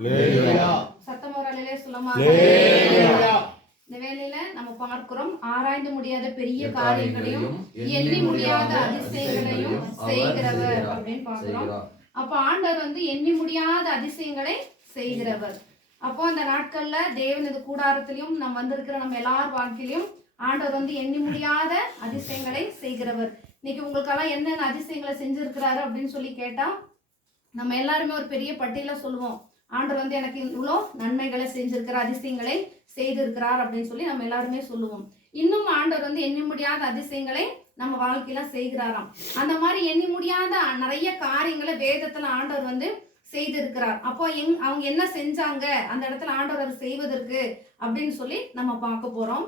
சத்தம் ஒரு அலையிலே சொல்லமா? ஹல்லேலூயா. இந்த வேலையில நம்ம பார்க்கிறோம் ஆராய்ந்து முடியாத பெரிய காரியங்களையும் எண்ணி முடியாத அதிசயங்களையும் செய்கிறவர் அப்படின்னு பார்க்கிறோம். அப்ப ஆண்டவர் வந்து எண்ணி முடியாத அதிசயங்களை செய்கிறவர். அப்போ அந்த நாட்கள்ல தேவனது கூடாரத்திலையும் நம்ம வந்திருக்கிற நம்ம எல்லார் வாழ்க்கையிலும் ஆண்டவர் வந்து எண்ணி முடியாத அதிசயங்களை செய்கிறவர். இன்னைக்கு உங்களுக்கெல்லாம் என்னென்ன அதிசயங்களை செஞ்சிருக்கிறாரு அப்படின்னு சொல்லி கேட்டா நம்ம எல்லாருமே ஒரு பெரிய பட்டியல சொல்லுவோம். ஆண்டவர் வந்து எனக்கு இவ்வளோ நன்மைகளை செஞ்சிருக்கிற அதிசயங்களை செய்திருக்கிறார் அப்படின்னு சொல்லி நம்ம எல்லாருமே சொல்லுவோம். இன்னும் ஆண்டவர் வந்து எண்ணி முடியாத அதிசயங்களை நம்ம வாழ்க்கையில செய்கிறாராம். அந்த மாதிரி எண்ணி முடியாத நிறைய காரியங்களை வேதத்துல ஆண்டவர் வந்து செய்திருக்கிறார். அப்போ எங் அவங்க என்ன செஞ்சாங்க? அந்த இடத்துல ஆண்டவர் அதை செய்வதற்கு அப்படின்னு சொல்லி நம்ம பார்க்க போறோம்.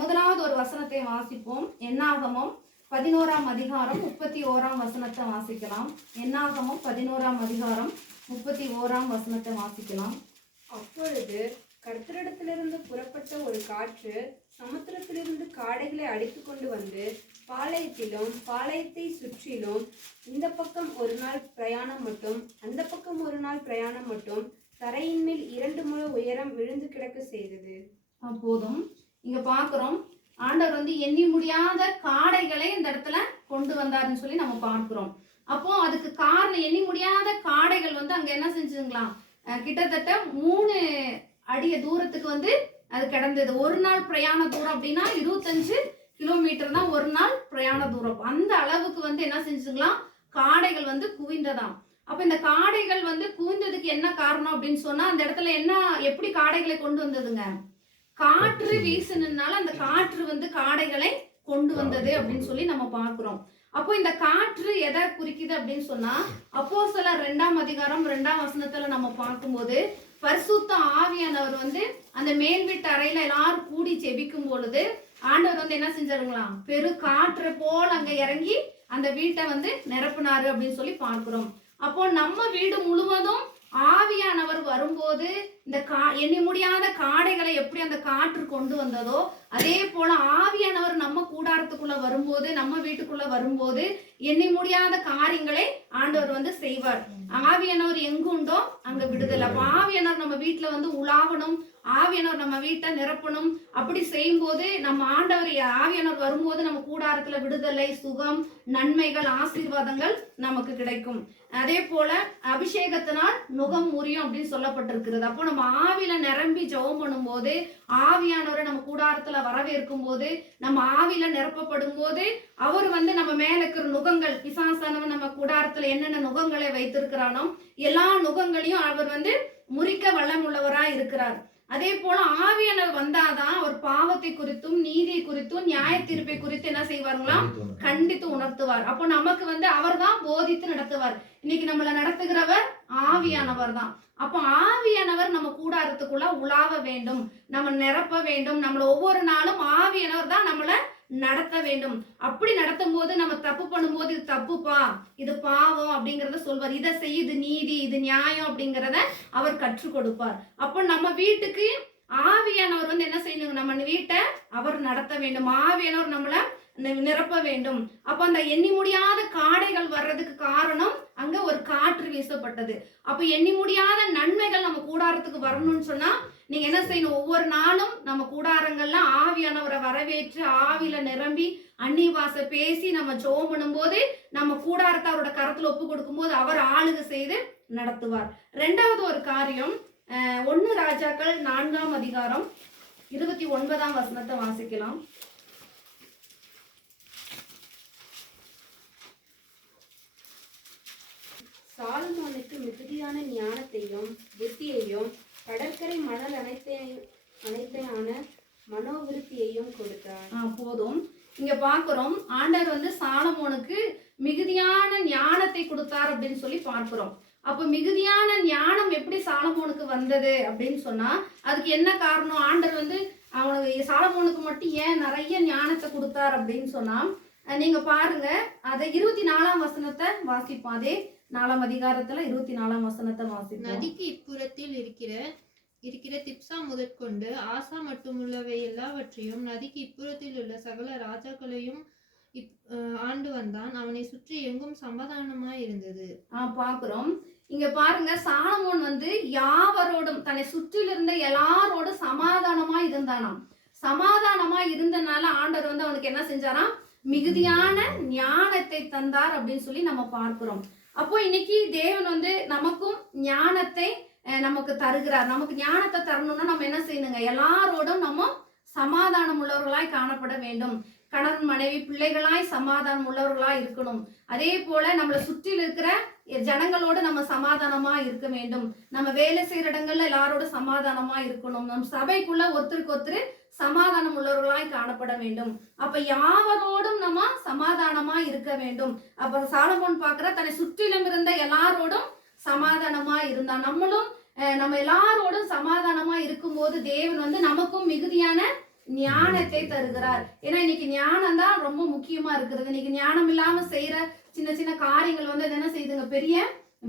முதலாவது ஒரு வசனத்தை வாசிப்போம். என்னாகமும் பதினோராம் அதிகாரம் முப்பத்தி ஓராம் வசனத்தை வாசிக்கலாம். என்னாகமும் பதினோராம் அதிகாரம் முப்பத்தி ஓராம் வசனத்தை வாசிக்கலாம். அப்பொழுது கர்த்தரிடத்திலிருந்து புறப்பட்ட ஒரு காற்று சமுத்திரத்திலிருந்து காடைகளை அடித்து கொண்டு வந்து பாளையத்திலும் பாளையத்தை சுற்றிலும் இந்த பக்கம் ஒரு நாள் பிரயாணம் மட்டும் அந்த பக்கம் ஒரு நாள் பிரயாணம் மட்டும் தரையின் மேல் இரண்டு முழ உயரம் விழுந்து கிடக்க செய்தது. அஹ் போதும். இங்க பார்க்கிறோம். ஆண்டவர் வந்து எண்ணி முடியாத காடைகளை இந்த இடத்துல கொண்டு வந்தாருன்னு சொல்லி நம்ம பார்க்கிறோம். அப்போ அதுக்கு காரணம் எண்ணி முடியாத காடைகள் வந்து அங்க என்ன செஞ்சுங்களாம் கிட்டத்தட்ட மூணு அடிய தூரத்துக்கு வந்து அது கிடந்தது. ஒரு நாள் பிரயாண தூரம் அப்படின்னா இருபத்தஞ்சு கிலோமீட்டர் தான் ஒரு நாள் பிரயாண தூரம். அந்த அளவுக்கு வந்து என்ன செஞ்சுங்களாம் காடைகள் வந்து குவிந்ததாம். அப்ப இந்த காடைகள் வந்து குவிந்ததுக்கு என்ன காரணம் அப்படின்னு சொன்னா அந்த இடத்துல என்ன எப்படி காடைகளை கொண்டு வந்ததுங்க? காற்று வீசுனதுனால அந்த காற்று வந்து காடைகளை கொண்டு வந்தது அப்படின்னு சொல்லி நம்ம பார்க்கிறோம். அப்போ இந்த காற்று எதை குறிக்குது அப்படின்னு சொன்னா அப்போ சில ரெண்டாம் அதிகாரம் ரெண்டாம் வசனத்துல நம்ம பார்க்கும்போது பரிசுத்த ஆவியானவர் வந்து அந்த மேல் வீட்டு அறையில எல்லாரும் கூடி செபிக்கும் பொழுது ஆண்டவர் வந்து என்ன செஞ்சாருங்களாம் பெரு காற்று போல் அங்க இறங்கி அந்த வீட்டை வந்து நிரப்புனாரு அப்படின்னு சொல்லி பார்க்கிறோம். அப்போ நம்ம வீடு முழுவதும் ஆவியானவர் வரும்போது இந்த கா எண்ணி முடியாத காடைகளை எப்படி அந்த காற்று கொண்டு வந்ததோ அதே போல ஆவியானவர் நம்ம கூடாரத்துக்குள்ள வரும்போது நம்ம வீட்டுக்குள்ள வரும்போது எண்ணி முடியாத காரியங்களை ஆண்டவர் வந்து செய்வார். ஆவியானவர் எங்கு உண்டோ அங்க விடுதலை. அப்ப ஆவியானவர் நம்ம வீட்டுல வந்து உலாவணும் ஆவியானவர் நம்ம வீட்டை நிரப்பணும். அப்படி செய்யும்போது நம்ம ஆண்டவர் ஆவியானவர் வரும்போது நம்ம கூடாரத்துல விடுதலை சுகம் நன்மைகள் ஆசீர்வாதங்கள் நமக்கு கிடைக்கும். அதே போல அபிஷேகத்தினால் நுகம் முறியும் அப்படின்னு சொல்லப்பட்டிருக்கிறது. அப்போ நம்ம ஆவியில நிரம்பி ஜெபம் பண்ணும்போது ஆவியானவரை நம்ம கூடாரத்துல வரவேற்கும் போது நம்ம ஆவியில நிரப்பப்படும் போது அவர் வந்து நம்ம மேல இருக்கிற நுகங்கள் பிசாசானவன் நம்ம கூடாரத்துல என்னென்ன நுகங்களை வைத்திருக்கிறானோ எல்லா நுகங்களையும் அவர் வந்து முறிக்க வளம் உள்ளவராய் இருக்கிறார். அதே போல ஆவியான பாவத்தை குறித்தும் நீதியை குறித்தும் நியாய தீர்ப்பை குறித்து என்ன செய்வாருங்களாம்? கண்டித்து உணர்த்துவார். அப்போ நமக்கு வந்து அவர் தான் போதித்து நடத்துவார். இன்னைக்கு நம்மள நடத்துகிறவர் ஆவியானவர் தான். அப்போ ஆவியானவர் நம்ம கூடாரத்துக்குள்ள உலாவ வேண்டும். நம்ம நிரப்ப வேண்டும். நம்மள ஒவ்வொரு நாளும் ஆவியானவர் தான் நம்மள நடத்த வேண்டும். அப்படி நடத்தும் போது நம்ம தப்பு பண்ணும்போது இது தப்புப்பா? இது பாவம் அப்படிங்கறத சொல்வார். இதை செய் இது நீதி இது நியாயம் அப்படிங்கறத அவர் கற்றுக் கொடுப்பார். அப்போ நம்ம வீட்டுக்கு ஆவியானவர் வந்து என்ன செய்யணும் நம்ம வீட்டை அவர் நடத்த வேண்டும். ஆவியானவர் நம்மளை நிரப்ப வேண்டும். அப்ப அந்த எண்ணி முடியாத காடைகள் வர்றதுக்கு காரணம் அங்க ஒரு காற்று வீசப்பட்டது. அப்ப எண்ணி முடியாத நன்மைகள் நம்ம கூடாரத்துக்கு வரணும்னு சொன்னா நீங்க என்ன செய்யணும்? ஒவ்வொரு நாளும் நம்ம கூடாரங்கள்ல ஆவியானவரை வரவேற்று ஆவியில நிரம்பி அன்னிவாச பேசி நம்ம ஜோம் பண்ணும்போது நம்ம கூடாரத்தை அவரோட கரத்துல ஒப்பு கொடுக்கும்போது அவர் ஆளுக செய்து நடத்துவார். ரெண்டாவது ஒரு காரியம் ஒன்று ராஜாக்கள் நான்காம் அதிகாரம் இருபத்தி ஒன்பதாம் வசனத்தை வாசிக்கலாம். சாலமோனுக்கு மிகுதியான ஞானத்தையும் புத்தியையும் கடற்கரை மணல் அனைத்தையும் அனைத்தையான மனோவிருத்தியையும் கொடுத்தார். ஆ, போதும். இங்க பாக்குறோம். ஆண்டவர் வந்து சாலமோனுக்கு மிகுதியான ஞானத்தை கொடுத்தார் அப்படின்னு சொல்லி பார்க்கிறோம். அப்போ மிகுதியான ஞானம் எப்படி சாலமோனுக்கு வந்தது அப்படின்னு சொன்னா அதுக்கு என்ன காரணம்? ஆண்டவர் வந்து அவனுக்கு சாலமோனுக்கு மட்டும் ஏன் நிறைய ஞானத்தை கொடுத்தார் அப்படின்னு சொன்னா நீங்க பாருங்க அதை இருபத்தி நாலாம் வசனத்தை வாசிப்போம். அதே நாலாம் அதிகாரத்துல இருபத்தி நாலாம் வசனத்தை வாசிப்போம். நதிக்கு இப்புறத்தில் இருக்கிற இருக்கிற திப்சா முதற்கொண்டு ஆசா மட்டுமுள்ளவை எல்லாவற்றையும் நதிக்கு இப்புறத்தில் உள்ள சகல ராஜாக்களையும் இப்- ஆண்டு வந்தான். அவனை சுற்றி எங்கும் சமாதானமாய் இருந்தது. ஆஹ் பார்க்குறோம். இங்க பாருங்க சாலமோன் வந்து யாவரோடும் தன்னை சுற்றில் இருந்த எல்லாரோடும் சமாதானமா இருந்தானாம். சமாதானமா இருந்தனால ஆண்டவர் வந்து அவனுக்கு என்ன செஞ்சாராம்? மிகுதியான ஞானத்தை தந்தார் அப்படின்னு சொல்லி நம்ம பார்க்கிறோம். அப்போ இன்னைக்கு தேவன் வந்து நமக்கும் ஞானத்தை நமக்கு தருகிறார். நமக்கு ஞானத்தை தரணும்னா நம்ம என்ன செய்யணுங்க? எல்லாரோடும் நம்ம சமாதானம் உள்ளவர்களாய் காணப்பட வேண்டும். கணவன் மனைவி பிள்ளைகளாய் சமாதானம் உள்ளவர்களாய் இருக்கணும். அதே போல நம்மளை சுற்றில் இருக்கிற ஜனங்களோடு நம்ம சமாதானமா இருக்க வேண்டும். நம்ம வேலை செய்யற இடங்கள்ல எல்லாரோடும் சமாதானமா இருக்கணும். நம் சபைக்குள்ள ஒருத்தருக்கு ஒருத்தர் சமாதானம் உள்ளவர்களாய் காணப்பட வேண்டும். அப்ப யாவரோடும் நம்ம சமாதானமா இருக்க வேண்டும். அப்ப சாலமோன் பாக்குற தன்னை சுற்றிலும் இருந்த எல்லாரோடும் சமாதானமா இருந்தா நம்மளும் நம்ம எல்லாரோடும் சமாதானமா இருக்கும்போது தேவன் வந்து நமக்கும் மிகுதியான ஞானத்தை தருகிறார். ஏன்னா இன்னைக்கு ஞானம் தான் ரொம்ப முக்கியமா இருக்கிறது. இன்னைக்கு ஞானம் இல்லாம செய்யற சின்ன சின்ன காரியங்கள் வந்து என்ன செய்யுதுங்க பெரிய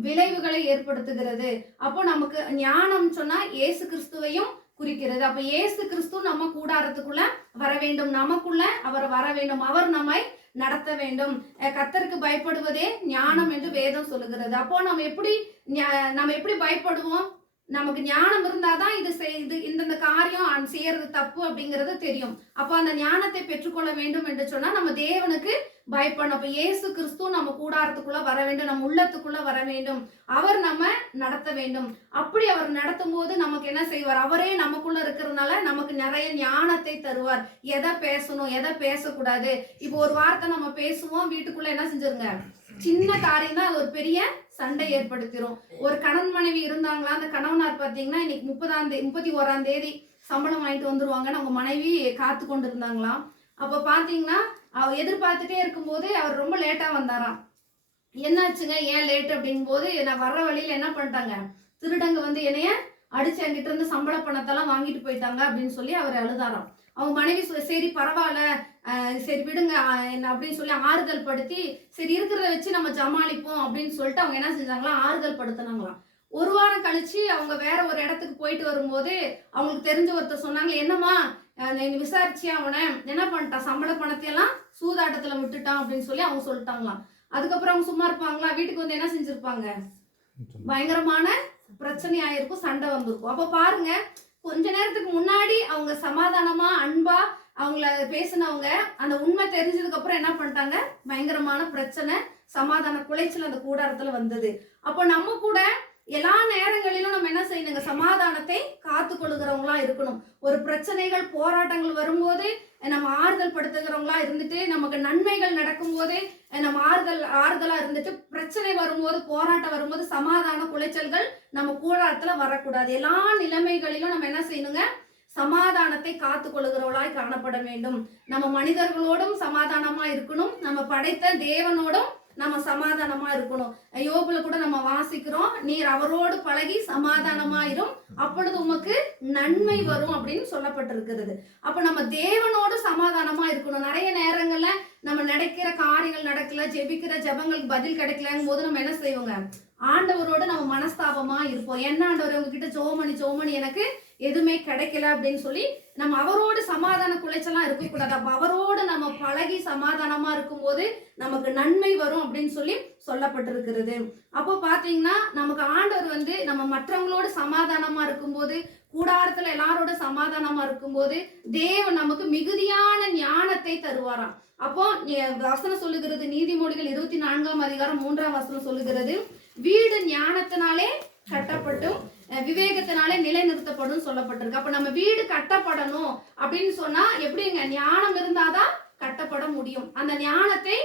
விளைவுகளை ஏற்படுத்துகிறது. அப்போ நமக்கு ஞானம் சொன்னா இயேசு கிறிஸ்துவையும் குறிக்கிறது. அப்ப இயேசு கிறிஸ்து நம்ம கூடாரத்துக்குள்ள வர வேண்டும். நமக்குள்ள அவர் வர வேண்டும். அவர் நம்மை நடத்த வேண்டும். கத்தருக்கு பயப்படுவதே ஞானம் என்று வேதம் சொல்லுகிறது. அப்போ நம்ம எப்படி நம்ம எப்படி பயப்படுவோம்? நமக்கு ஞானம் இருந்தாதான் இது இது இந்தந்த காரியம் செய்யறது தப்பு அப்படிங்கிறது தெரியும். அப்போ அந்த ஞானத்தை பெற்றுக்கொள்ள வேண்டும் என்று சொன்னா நம்ம தேவனுக்கு பயப்படணும். அப்ப இயேசு கிறிஸ்து நம்ம கூடாரத்துக்குள்ள வர வேண்டும் நம்ம உள்ளத்துக்குள்ள வர வேண்டும். அவர் நம்ம நடத்த வேண்டும். அப்படி அவர் நடத்தும் போது நமக்கு என்ன செய்வார்? அவரே நமக்குள்ள இருக்கிறதுனால நமக்கு நிறைய ஞானத்தை தருவார். எதை பேசணும் எதை பேசக்கூடாது? இப்போ ஒரு வார்த்தை நம்ம பேசுவோம் வீட்டுக்குள்ள என்ன செஞ்சிருங்க? சின்ன காரியம் தான் அது ஒரு பெரிய சண்டை ஏற்படுத்திடும் ஒரு கணவன் மனைவி இருந்தாங்களா அந்த கணவனார் பார்த்தீங்கன்னா இன்னைக்கு முப்பதாம் தேதி முப்பத்தி ஓராம் தேதி சம்பளம் வாங்கிட்டு வந்துருவாங்கன்னு அவங்க மனைவி காத்து கொண்டு இருந்தாங்களாம் அப்போ பார்த்தீங்கன்னா அவ எதிர்பார்த்துட்டே இருக்கும்போது அவர் ரொம்ப லேட்டாக வந்தாராம். என்னாச்சுங்க ஏன் லேட் அப்படிங்கும்போது நான் வர்ற வழியில் என்ன பண்ணிட்டாங்க திருடங்க வந்து என்னைய அடிச்சு என்கிட்ட இருந்து சம்பள பணத்தெல்லாம் வாங்கிட்டு போயிட்டாங்க அப்படின்னு சொல்லி அவர் அழுதாராம். அவங்க மனைவி சரி பரவாயில்ல சரி விடுங்க என்ன அப்படின்னு சொல்லி ஆறுதல் படுத்தி சரி இருக்கிறத வச்சு நம்ம ஜமாளிப்போம் அப்படின்னு சொல்லிட்டு அவங்க என்ன செஞ்சாங்களாம் ஆறுதல் படுத்தினாங்களாம். ஒரு வாரம் கழிச்சு அவங்க வேற ஒரு இடத்துக்கு போயிட்டு வரும்போது அவங்களுக்கு தெரிஞ்ச ஒருத்தர் சொன்னாங்க என்னம்மா விசாரிச்சியா அவனை? என்ன பண்ணிட்டான்? சம்பள பணத்தையெல்லாம் சூதாட்டத்துல விட்டுட்டான் அப்படின்னு சொல்லி அவங்க சொல்லிட்டாங்களாம். அதுக்கப்புறம் அவங்க சும்மா இருப்பாங்களா? வீட்டுக்கு வந்து என்ன செஞ்சிருப்பாங்க? பயங்கரமான பிரச்சனை ஆயிருக்கும் சண்டை வந்திருக்கும். அப்ப பாருங்க கொஞ்ச நேரத்துக்கு முன்னாடி அவங்க சமாதானமா அன்பா அவங்கள பேசினவங்க அந்த உண்மை தெரிஞ்சதுக்கு அப்புறம் என்ன பண்ணிட்டாங்க? பயங்கரமான பிரச்சனை சமாதான குலைச்சல் அந்த கூடாரத்துல வந்தது. அப்போ நம்ம கூட எல்லா நேரங்களிலும் நம்ம என்ன செய்யணுங்க? சமாதானத்தை காத்து கொள்ளுகிறவங்களா இருக்கணும். ஒரு பிரச்சனைகள் போராட்டங்கள் வரும்போது நம்ம ஆறுதல் படுத்துகிறவங்களா இருந்துட்டு நமக்கு நன்மைகள் நடக்கும் போது நம்ம ஆறுதல் ஆறுதலா இருந்துட்டு பிரச்சனை வரும்போது போராட்டம் வரும்போது சமாதான குலைச்சல்கள் நம்ம கூடாரத்துல வரக்கூடாது. எல்லா நிலைமைகளிலும் நம்ம என்ன செய்யணுங்க? சமாதானத்தை காத்து கொள்ளுகிறவளாய் காணப்பட வேண்டும். நம்ம மனிதர்களோடும் சமாதானமா இருக்கணும். நம்ம படைத்த தேவனோடும் நம்ம சமாதானமா இருக்கணும். யோபுல கூட நம்ம வாசிக்கிறோம். நீர் அவரோடு பழகி சமாதானமாயிரும். அப்பொழுது உமக்கு நன்மை வரும் அப்படின்னு சொல்லப்பட்டிருக்கிறது. அப்ப நம்ம தேவனோடு சமாதானமா இருக்கணும். நிறைய நேரங்கள்ல நம்ம நடக்கிற காரியங்கள் நடக்கல ஜெபிக்கிற ஜெபங்களுக்கு பதில் கிடைக்கலங்கும் போது நம்ம என்ன செய்வோங்க? ஆண்டவரோட நம்ம மனஸ்தாபமா இருப்போம். என்ன ஆண்டவர் உங்ககிட்ட ஜோமணி ஜோமணி எனக்கு எதுவுமே கிடைக்கல அப்படின்னு சொல்லி நம்ம அவரோடு சமாதான குலைச்சலாம் இருக்கக்கூடாது. அப்போ அவரோடு நம்ம பழகி சமாதானமா இருக்கும்போது நமக்கு நன்மை வரும் அப்படின்னு சொல்லி சொல்லப்பட்டிருக்கிறது. அப்போ பார்த்தீங்கன்னா நமக்கு ஆண்டவர் வந்து நம்ம மற்றவங்களோட சமாதானமா இருக்கும்போது கூடாரத்துல எல்லாரோட சமாதானமா இருக்கும்போது தேவன் நமக்கு மிகுதியான ஞானத்தை தருவாராம். அப்போ வசனம் சொல்லுகிறது நீதிமொழிகள் இருபத்தி நான்காம் அதிகாரம் மூன்றாம் வசனம் சொல்லுகிறது வீடு ஞானத்தினாலே கட்டப்பட்டும் விவேகத்தினாலே நிலைநிறுத்தப்படும் சொல்லப்பட்டிருக்கு. அப்ப நம்ம வீடு கட்டப்படணும் அப்படின்னு சொன்னா எப்படிங்க? ஞானம் இருந்தாதான் கட்டப்பட முடியும். அந்த ஞானத்தை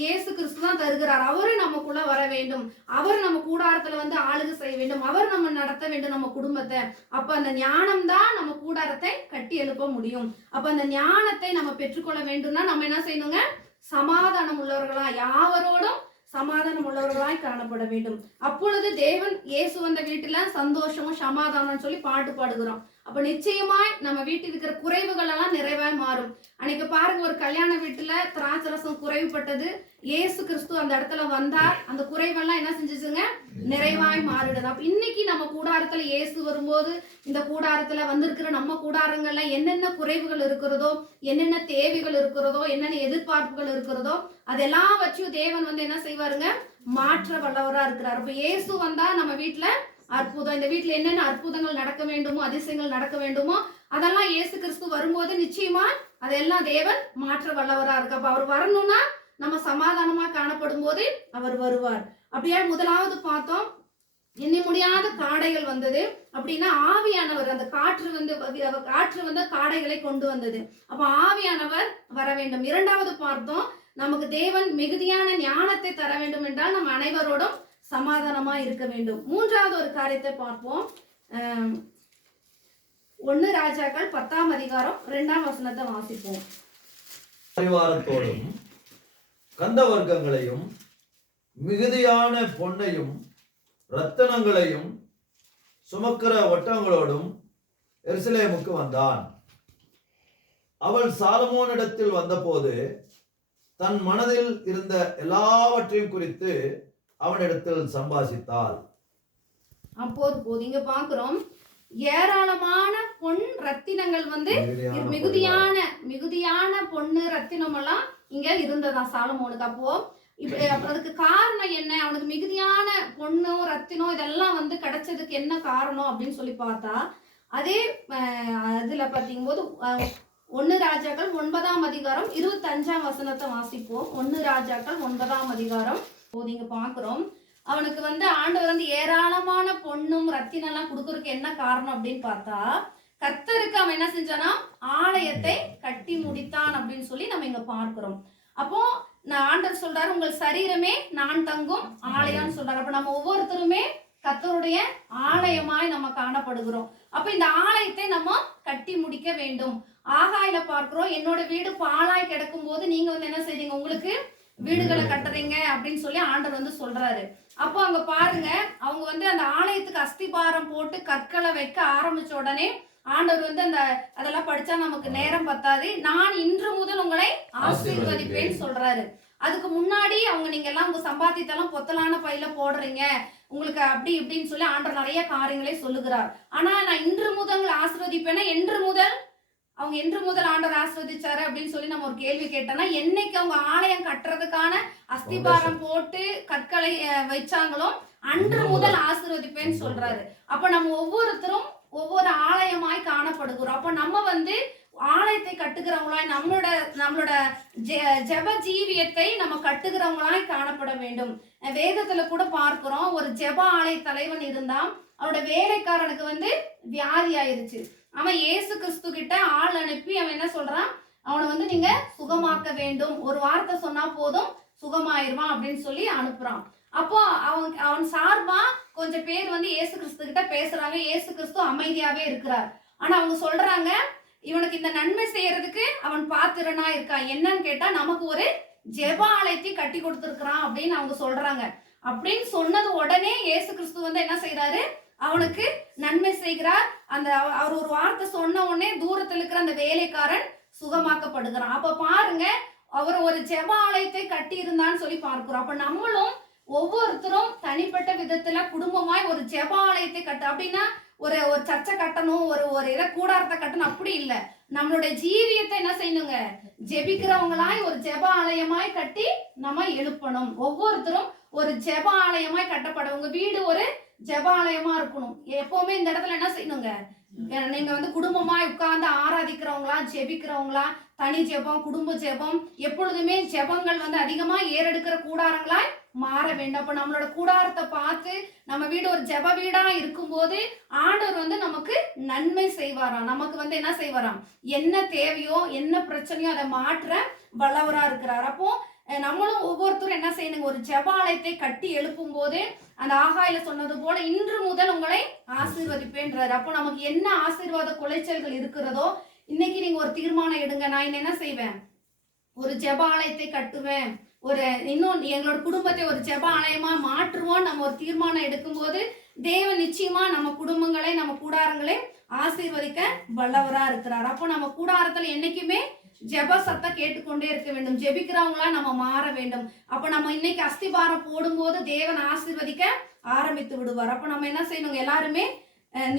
இயேசு கிறிஸ்து தான் தருகிறார். அவரு நமக்குள்ள வர வேண்டும். அவர் நம்ம கூடாரத்துல வந்து ஆளுகை செய்ய வேண்டும். அவர் நம்ம நடத்த வேண்டும் நம்ம குடும்பத்தை. அப்ப அந்த ஞானம் தான் நம்ம கூடாரத்தை கட்டி எழுப்ப முடியும். அப்ப அந்த ஞானத்தை நம்ம பெற்றுக்கொள்ள வேண்டும்னா நம்ம என்ன செய்யணுங்க? சமாதானம் உள்ளவர்களா. யாவரோடும் சமாதானம் உள்ளவர்களாய் காணப்பட வேண்டும். அப்பொழுது தேவன் இயேசு வந்த வீட்டுல சந்தோஷமும் சமாதானம் சொல்லி பாட்டு பாடுகிறோம் அப்ப நிச்சயமாய் நம்ம வீட்டில் இருக்கிற குறைவுகள் எல்லாம் நிறைவாய் மாறும். அன்னைக்கு பாருங்க ஒரு கல்யாண வீட்டுல திராட்சை ரசம் குறைவுபட்டது. இயேசு கிறிஸ்து அந்த இடத்துல வந்தார். அந்த குறைவெல்லாம் என்ன செஞ்சுச்சுங்க? நிறைவாய் மாறிடுது. அப்ப இன்னைக்கு நம்ம கூடாரத்துல ஏசு வரும்போது இந்த கூடாரத்துல வந்திருக்கிற நம்ம கூடாரங்கள்ல என்னென்ன குறைவுகள் இருக்கிறதோ என்னென்ன தேவைகள் இருக்கிறதோ என்னென்ன எதிர்பார்ப்புகள் இருக்கிறதோ அதெல்லாம் வச்சு தேவன் வந்து என்ன செய்வாருங்க? மாற்ற வல்லவரா இருக்கிறார். அப்ப ஏசு வந்தா நம்ம வீட்டுல அற்புதம். இந்த வீட்டுல என்னென்ன அற்புதங்கள் நடக்க வேண்டுமோ அதிசயங்கள் நடக்க வேண்டுமோ அதெல்லாம் இயேசு கிறிஸ்து வரும்போது நிச்சயமா அதெல்லாம் தேவன் மாற்ற வல்லவரா இருக்கு. அப்ப அவர் வரணும்னா நம்ம சமாதானமா காணப்படும் போது அவர் வருவார். அப்படியே முதலாவது பார்த்தோம் எண்ணி முடியாத காடைகள் வந்தது. அப்படின்னா ஆவியானவர் அந்த காற்று வந்து காற்று வந்து காடைகளை கொண்டு வந்தது. அப்ப ஆவியானவர் வர வேண்டும். இரண்டாவது பார்த்தோம் நமக்கு தேவன் மிகுதியான ஞானத்தை தர வேண்டும் என்றால் நம்ம அனைவரோடும் சமாதானமா இருக்க வேண்டும். மூன்றாவது ஒரு காரியத்தை பார்ப்போம். ஒன்னு ஒண்ணு ராஜாக்கள் பத்தாம் அதிகாரம் ரெண்டாம் வசனத்தை வாசிப்போம். பரிவாரத்தோடும் கந்தவர்க்கங்களையும் மிகுதியான பொன்னையும் ரத்தனங்களையும் சுமக்கிற வட்டங்களோடும் எருசலேமுக்கு வந்தான். அவள் சாலமோனிடத்தில் வந்தபோது தன் மனதில் இருந்த எல்லாவற்றையும் குறித்து அவனிடத்தில் சம்பாசித்தாள். அப்போது போது இங்க பாக்குறோம் ஏராளமான பொன் ரத்தினங்கள் வந்து மிகுதியான மிகுதியான பொண்ணு ரத்தினம் எல்லாம் இங்க இருந்ததா சாலமோனுக்கு. அப்போ இப்ப அப்ப அதுக்கு காரணம் என்ன? அவனுக்கு மிகுதியான பொண்ணும் ரத்தினம் இதெல்லாம் வந்து கிடைச்சதுக்கு என்ன காரணம் அப்படின்னு சொல்லி பார்த்தா அதே இதுல பாத்தீங்க போது ஒன்னு ராஜாக்கள் ஒன்பதாம் அதிகாரம் இருபத்தஞ்சாம் வசனத்தை வாசிப்போம். ஒன்னு ராஜாக்கள் ஒன்பதாம் அதிகாரம் போது இங்க பாக்குறோம். அவனுக்கு வந்து ஆண்டவர் வந்து ஏராளமான பொண்ணும் ரத்தினம் எல்லாம் கொடுக்கறதுக்கு என்ன காரணம் அப்படின்னு பார்த்தா கத்தருக்கு அவன் என்ன செஞ்சானா ஆலயத்தை கட்டி முடித்தான் அப்படின்னு சொல்லி நம்ம இங்க பார்க்கிறோம். அப்போ நான் ஆண்டவர் சொல்றாரு உங்கள் சரீரமே நான் தங்கும் ஆலயம்னு சொல்றாரு. அப்ப நம்ம ஒவ்வொருத்தருமே கத்தருடைய ஆலயமாய் நம்ம காணப்படுகிறோம். அப்ப இந்த ஆலயத்தை நம்ம கட்டி முடிக்க வேண்டும். ஆகாயில பார்க்கிறோம் என்னோட வீடு பாலாய் கிடக்கும் போது நீங்க வந்து என்ன செய்றீங்க? உங்களுக்கு வீடுகளை கட்டுறீங்க அப்படின்னு சொல்லி ஆண்டவர் வந்து சொல்றாரு. அப்போ அங்க பாருங்க அவங்க வந்து அந்த ஆலயத்துக்கு அஸ்திபாரம் போட்டு கற்களை வைக்க ஆரம்பிச்ச உடனே ஆண்டவர் வந்து அந்த அதெல்லாம் படிச்சா நமக்கு நேரம் பத்தாது. நான் இன்று முதல் உங்களை ஆசீர்வதிப்பேன்னு சொல்றாரு. அதுக்கு முன்னாடி அவங்க நீங்க எல்லாம் உங்க சம்பாத்தியத்தெல்லாம் பொத்தலான பையில போடுறீங்க. உங்களுக்கு அப்படி இப்படின்னு சொல்லி ஆண்டவர் நிறைய காரியங்களை சொல்லுகிறார். ஆனா நான் இன்று முதல் உங்களை ஆசீர்வதிப்பேன்னா என்று முதல் அவங்க என்று முதல் ஆண்டவர் ஆஸ்வதிச்சாரு அப்படின்னு சொல்லி நம்ம ஒரு கேள்வி கேட்டோம்னா என்னைக்கு அவங்க ஆலயம் கட்டுறதுக்கான அஸ்திபாரம் போட்டு கற்களை வச்சாங்களோ அன்று முதல் ஆசீர்வதிப்பேன்னு சொல்றாரு. அப்ப நம்ம ஒவ்வொருத்தரும் ஒவ்வொரு ஆலயமாய் காணப்படுகிறோம். அப்ப நம்ம வந்து ஆலயத்தை கட்டுகிறவங்களாய் நம்மளோட நம்மளோட ஜெ- ஜெப ஜீவியத்தை நம்ம கட்டுகிறவங்களாய் காணப்பட வேண்டும். வேதத்துல கூட பார்க்கிறோம் ஒரு ஜெப ஆலய தலைவன் இருந்தான். அவனோட வேலைக்காரனுக்கு வந்து வியாதி ஆயிருச்சு அவன் ஏசு கிறிஸ்து கிட்ட ஆள் அனுப்பி அவன் என்ன சொல்றான்? அவனை வந்து நீங்க சுகமாக்க வேண்டும். ஒரு வார்த்தை சொன்னா போதும் சுகமாயிருவான் அப்படின்னு சொல்லி அனுப்புறான். அப்போ அவன் அவன் சார்பா கொஞ்சம் பேர் வந்து ஏசு கிறிஸ்து கிட்ட பேசுறாங்க. ஏசு கிறிஸ்து அமைதியாவே இருக்கிறார். ஆனா அவங்க சொல்றாங்க இவனுக்கு இந்த நன்மை செய்யறதுக்கு அவன் பாத்திரனா இருக்கான் என்னன்னு கேட்டா நமக்கு ஒரு ஜெப ஆலயத்தை கட்டி கொடுத்துருக்கிறான் அப்படின்னு அவங்க சொல்றாங்க. அப்படின்னு சொன்னது உடனே இயேசு கிறிஸ்து வந்து என்ன செய்யறாரு அவனுக்கு நன்மை செய்கிறார். அந்த அவர் ஒரு வார்த்தை சொன்ன உடனே தூரத்தில் இருக்கிற அந்த வேலைக்காரன் சுகமாக்கப்படுகிறான். அப்ப பாருங்க அவர் ஒரு ஜெப ஆலயத்தை கட்டி இருந்தான்னு சொல்லி பார்க்கிறோம். அப்ப நம்மளும் ஒவ்வொருத்தரும் தனிப்பட்ட விதத்துல குடும்பமாய் ஒரு ஜெப ஆலயத்தை கட்ட அப்படின்னா ஒரு ஒரு சர்ச்சை கட்டணும் ஒரு ஒரு இதை கூடாரத்தை கட்டணும் அப்படி இல்லை. நம்மளுடைய ஜீவியத்தை என்ன செய்யணுங்க? ஜெபிக்கிறவங்களாய் ஒரு ஜெப ஆலயமாய் கட்டி நம்ம எழுப்பணும். ஒவ்வொருத்தரும் ஒரு ஜெப ஆலயமாய் கட்டப்பட உங்க வீடு ஒரு ஜெப இருக்கணும். எப்பவுமே இந்த இடத்துல என்ன செய்யணுங்க? நீங்க வந்து குடும்பமா உட்கார்ந்து ஆராதிக்கிறவங்களா ஜெபிக்கிறவங்களா தனி ஜெபம் குடும்ப ஜெபம் எப்பொழுதுமே ஜெபங்கள் வந்து அதிகமா ஏறெடுக்கிற கூடாரங்களா மாற வேண்டும். அப்ப நம்மளோட கூடாரத்தை பார்த்து நம்ம வீடு ஒரு ஜெப வீடா இருக்கும்போது ஆண்டவர் வந்து நமக்கு நன்மை செய்வாராம். நமக்கு வந்து என்ன செய்வாராம்? என்ன தேவையோ என்ன பிரச்சனையோ அதை மாற்ற வல்லவரா இருக்கிறார். அப்போ நம்மளும் ஒவ்வொருத்தரும் என்ன செய்யணுங்க? ஒரு ஜபாலயத்தை கட்டி எழுப்பும் போது அந்த ஆகாயில சொன்னது போல இன்று முதல் உங்களை ஆசீர்வதிப்பேன்றாரு. அப்போ நமக்கு என்ன ஆசீர்வாத குலைச்சல்கள் இருக்கிறதோ இன்னைக்கு நீங்க ஒரு தீர்மானம் எடுங்க. நான் என்ன செய்வேன்? ஒரு ஜபாலயத்தை கட்டுவேன். ஒரு இன்னும் எங்களோட குடும்பத்தை ஒரு ஜெப ஆலயமா மாற்றுவோம் நம்ம ஒரு தீர்மானம் எடுக்கும்போது தேவன் நிச்சயமா நம்ம குடும்பங்களை நம்ம கூடாரங்களை ஆசீர்வதிக்க வல்லவரா இருக்கிறார். அப்போ நம்ம கூடாரத்துல என்னைக்குமே ஜெப சத்தம் கேட்டுக்கொண்டே இருக்க வேண்டும். ஜெபிக்கிறவங்களா நம்ம மாற வேண்டும். அப்ப நம்ம இன்னைக்கு அஸ்திபாரம் போடும்போது தேவன் ஆசீர்வதிக்க ஆரம்பித்து விடுவார். அப்ப நம்ம என்ன செய்யணும் எல்லாருமே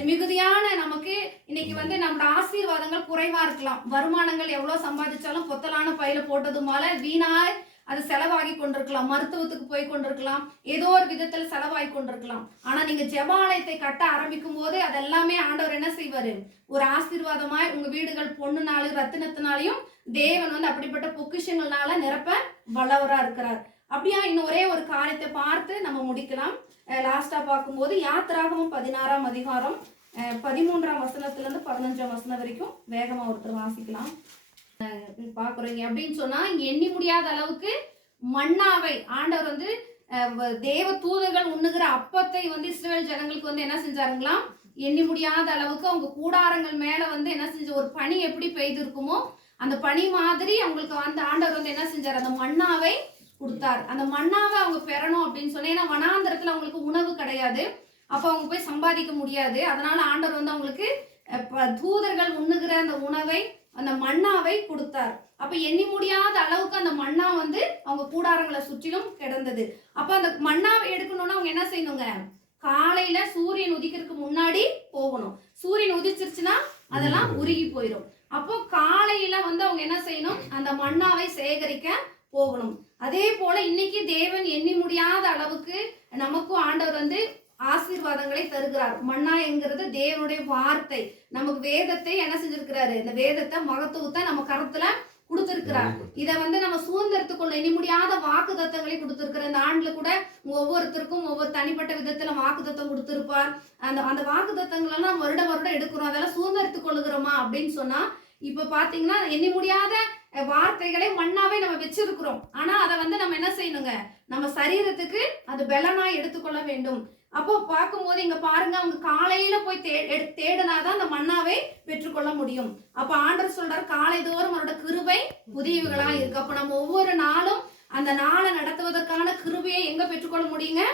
மிகுதியான நமக்கு இன்னைக்கு வந்து நம்மளோட ஆசீர்வாதங்கள் குறைவா இருக்கலாம். வருமானங்கள் எவ்வளவு சம்பாதிச்சாலும் கொத்தலான பையில போட்டதுமால வீணாய் அது செலவாகி கொண்டிருக்கலாம் மருத்துவத்துக்கு போய் கொண்டிருக்கலாம் ஏதோ ஒரு விதத்தில் செலவாகி கொண்டிருக்கலாம். ஆனா நீங்க ஜெபாலயத்தை கட்ட ஆரம்பிக்கும் போது அதெல்லாமே ஆண்டவர் என்ன செய்வாரு? ஒரு ஆசீர்வாதமாய் உங்க வீடுகள் பொண்ணுனாலும் ரத்தினத்தினாலையும் தேவன் வந்து அப்படிப்பட்ட பொக்கிஷங்கள்னால நிரப்ப வல்லவரா இருக்கிறார். அப்படியா இன்னும் ஒரே ஒரு காரியத்தை பார்த்து நம்ம முடிக்கலாம். லாஸ்டா பார்க்கும்போது யாத்திராகவும் பதினாறாம் அதிகாரம் பதிமூன்றாம் வசனத்துல இருந்து பதினஞ்சாம் வசனம் வரைக்கும் வேகமா ஒருத்தர் வாசிக்கலாம். பார்க்குறீங்க. அப்படின்னு சொன்னால் எண்ணி முடியாத அளவுக்கு மன்னாவை ஆண்டவர் வந்து தேவ தூதர்கள் உண்ணுகிற அப்பத்தை வந்து இஸ்ரேல் ஜனங்களுக்கு வந்து என்ன செஞ்சாருங்களாம்? எண்ணி முடியாத அளவுக்கு அவங்க கூடாரங்கள் மேலே வந்து என்ன செஞ்ச ஒரு பனி எப்படி பெய்திருக்குமோ அந்த பனி மாதிரி அவங்களுக்கு வந்து ஆண்டவர் வந்து என்ன செஞ்சார்? அந்த மண்ணாவை கொடுத்தார். அந்த மன்னாவை அவங்க பெறணும் அப்படின்னு சொன்னேன் ஏன்னா வனாந்திரத்தில் அவங்களுக்கு உணவு கிடையாது. அப்போ அவங்க போய் சம்பாதிக்க முடியாது. அதனால ஆண்டவர் வந்து அவங்களுக்கு ப- தூதர்கள் உண்ணுகிற அந்த உணவை அந்த மன்னாவை கொடுத்தார். அப்ப எண்ணி முடியாத அளவுக்கு அந்த மண்ணா வந்து அவங்க கூடாரங்களை சுற்றிலும் கிடந்தது. அப்ப அந்த மண்ணாவை எடுக்கணும்னா அவங்க என்ன செய்யணுங்க? காலையில சூரியன் உதிக்கிறதுக்கு முன்னாடி போகணும். சூரியன் உதிச்சிருச்சுன்னா அதெல்லாம் உருகி போயிடும் அப்போ காலையில வந்து அவங்க என்ன செய்யணும்? அந்த மண்ணாவை சேகரிக்க போகணும். அதே போல இன்னைக்கு தேவன் எண்ணி முடியாத அளவுக்கு நமக்கும் ஆண்டவர் வந்து ஆசீர்வாதங்களை தருகிறார். மன்னா என்கிறது தேவனுடைய வார்த்தை. நமக்கு வேதத்தை என்ன செஞ்சிருக்கிறாரு? இந்த வேதத்தை மகத்துவத்தை நம்ம கருத்துல கொடுத்திருக்கிறார். இத வந்து நம்ம சுதந்திரத்துக்குள்ள எண்ணி முடியாத வாக்கு தத்தங்களை கொடுத்திருக்கிற இந்த ஆண்டுல கூட ஒவ்வொருத்தருக்கும் ஒவ்வொரு தனிப்பட்ட விதத்துல வாக்கு தத்தம் கொடுத்திருப்பார். அந்த அந்த வாக்கு தத்தங்கள் எல்லாம் வருட வருடம் எடுக்கிறோம். அதெல்லாம் சுதந்திரத்துக் கொள்ளுகிறோமா அப்படின்னு சொன்னா இப்ப பாத்தீங்கன்னா எண்ணி முடியாத வார்த்தைகளை மண்ணாவே நம்ம வச்சிருக்கிறோம். ஆனா அதை வந்து நம்ம என்ன செய்யணுங்க? நம்ம சரீரத்துக்கு அது பலனா எடுத்துக்கொள்ள வேண்டும். அப்போ பார்க்கும்போது இங்க பாருங்க அவங்க காலையில போய் தே தேடினாதான் அந்த மன்னாவை பெற்றுக்கொள்ள முடியும். அப்ப ஆண்டர் சொல்றார் காலை தோறும் அவரோட கிருபை புதியவைகளா இருக்கு. அப்ப நம்ம ஒவ்வொரு நாளும் அந்த நாளை நடத்துவதற்கான கிருபையை எங்க பெற்றுக்கொள்ள முடியுங்க?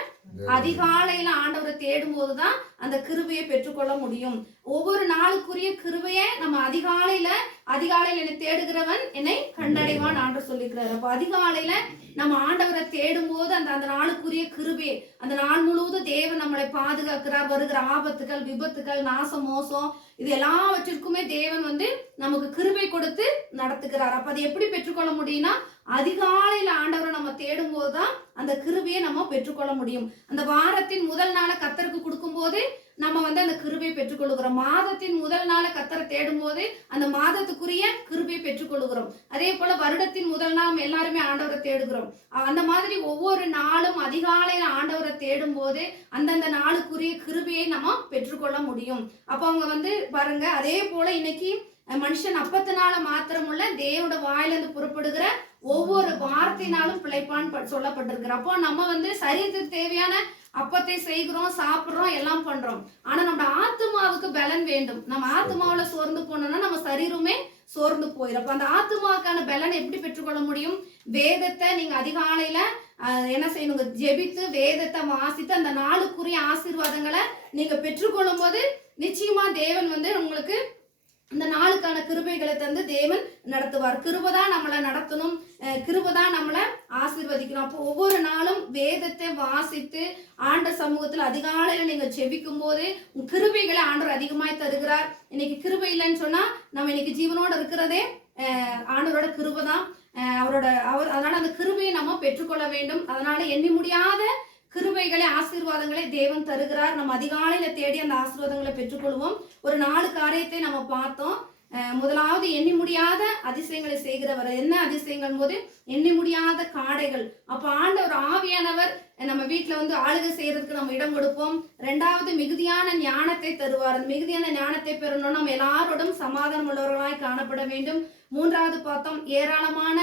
அதிகாலையில ஆண்டவரை தேடும் போதுதான் அந்த கிருபையை பெற்றுக்கொள்ள முடியும். ஒவ்வொரு நாளுக்குரிய கிருபையை நம்ம அதிகாலையில அதிகாலையில் என்னை தேடுகிறவன் என்னை கண்டடைவான் ஆண்டு சொல்லிக்கிறார். அப்போ அதிகாலையில நம்ம ஆண்டவரை தேடும் போது அந்த அந்த நாளுக்குரிய கிருபே அந்த நாள் முழுவதும் தேவன் நம்மளை பாதுகாக்கிறார். வருகிற ஆபத்துகள் விபத்துகள் நாசம் மோசம் இது எல்லாவற்றிற்குமே தேவன் வந்து நமக்கு கிருபை கொடுத்து நடத்துகிறார். அப்ப அதை எப்படி பெற்றுக்கொள்ள முடியும்னா அதிகாலையில ஆண்டவரை நம்ம தேடும் போதுதான் அந்த கிருபையை நம்ம பெற்றுக்கொள்ள முடியும். அந்த வாரத்தின் முதல் நாளை கத்தருக்கு கொடுக்கும்போது நம்ம வந்து அந்த கிருபையை பெற்றுக்கொள்கிறோம் மாதத்தின் முதல் நாளை கத்தரை தேடும் போது அந்த மாதத்துக்குரிய கிருபையை பெற்றுக்கொள்கிறோம் அதே போல வருடத்தின் முதல் நாள் எல்லாருமே ஆண்டவரை தேடுகிறோம். அந்த மாதிரி ஒவ்வொரு நாளும் அதிகாலையில் ஆண்டவரை தேடும் போது அந்தந்த நாளுக்குரிய கிருபையை நம்ம பெற்றுக்கொள்ள முடியும். அப்ப அவங்க வந்து பாருங்க அதே போல இன்னைக்கு மனுஷன் அப்பத்தினால மாத்திரமுள்ள தேவோட வாயிலிருந்து புறப்படுகிற ஒவ்வொரு வார்த்தையினாலும் பிழைப்பான் ப- சொல்லப்பட்டிருக்கிற அப்போ நம்ம வந்து சரீரத்துக்கு தேவையான அப்பத்தை செய்கிறோம் சாப்பிட்றோம் எல்லாம் பண்றோம். ஆனா நம்ம ஆத்மாவுக்கு பலன் வேண்டும். நம்ம ஆத்மாவில சோர்ந்து போனோம்னா நம்ம சரீரமே சோர்ந்து போயிடும் அப்ப அந்த ஆத்மாவுக்கான பலன் எப்படி பெற்றுக்கொள்ள முடியும்? வேதத்தை நீங்க அதிகாலையில என்ன செய்யணுங்க? ஜெபித்து வேதத்தை வாசித்து அந்த நாளுக்குரிய ஆசீர்வாதங்களை நீங்க பெற்றுக்கொள்ளும் போது நிச்சயமா தேவன் வந்து உங்களுக்கு இந்த நாளுக்கான கிருபைகளை தந்து தேவன் நடத்துவார். கிருபதான் நம்மளை நடத்தணும். கிருபை தான் நம்மளை ஆசீர்வதிக்கணும். அப்போ ஒவ்வொரு நாளும் வேதத்தை வாசித்து ஆண்ட சமூகத்தில் அதிகாலையில் நீங்கள் செபிக்கும் போது கிருபைகளை ஆண்டவர் அதிகமாய் தருகிறார். இன்னைக்கு கிருபை இல்லைன்னு சொன்னால் நம்ம இன்னைக்கு ஜீவனோட இருக்கிறதே ஆண்டவரோட கிருபை தான் அவரோட அவர் அதனால அந்த கிருபையை நம்ம பெற்றுக்கொள்ள வேண்டும். அதனால எண்ணி முடியாத கிருபைகளை ஆசீர்வாதங்களை தேவன் தருகிறார். நம்ம அதிகாலையில தேடி அந்த ஆசீர்வாதங்களை பெற்றுக்கொள்வோம். ஒரு நாலு காரியத்தை நம்ம பார்த்தோம். முதலாவது எண்ணி முடியாத அதிசயங்களை செய்கிறவர். என்ன அதிசயங்கள் போது? எண்ணி முடியாத காடைகள். அப்ப ஆண்டவர் ஆவியானவர் நம்ம வீட்டுல வந்து ஆளுகை செய்யறதுக்கு நம்ம இடம் கொடுப்போம். ரெண்டாவது மிகுதியான ஞானத்தை தருவார். அந்த மிகுதியான ஞானத்தை பெறணும்னா நம்ம எல்லாரோடும் சமாதானம் உள்ளவர்களாய் காணப்பட வேண்டும். மூன்றாவது பார்த்தோம் ஏராளமான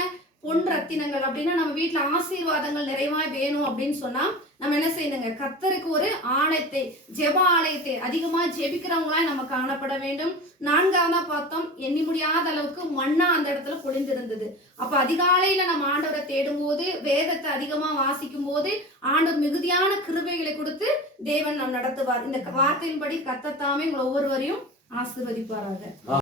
பொன் ரத்தினங்கள். அப்படின்னா நம்ம வீட்டுல ஆசீர்வாதங்கள் நிறைவாய் வேணும் அப்படின்னு சொன்னா நம்ம என்ன செய்யணுங்க? கத்தருக்கு ஒரு ஆலயத்தை ஜெப ஆலயத்தை அதிகமா ஜெபிக்கிறவங்களா நம்ம காணப்பட வேண்டும். நான்காவதா பார்த்தோம் எண்ணி முடியாத அளவுக்கு மண்ணா அந்த இடத்துல பொழிந்திருந்தது. அப்ப அதிகாலையில நம்ம ஆண்டவரை தேடும் போது வேதத்தை அதிகமா வாசிக்கும் போது ஆண்டவர் மிகுதியான கிருபைகளை கொடுத்து தேவன் நம் நடத்துவார். இந்த வார்த்தையின்படி கத்தத்தாமே உங்கள் ஒவ்வொருவரையும் ஆசிர்வதிப்பாராக.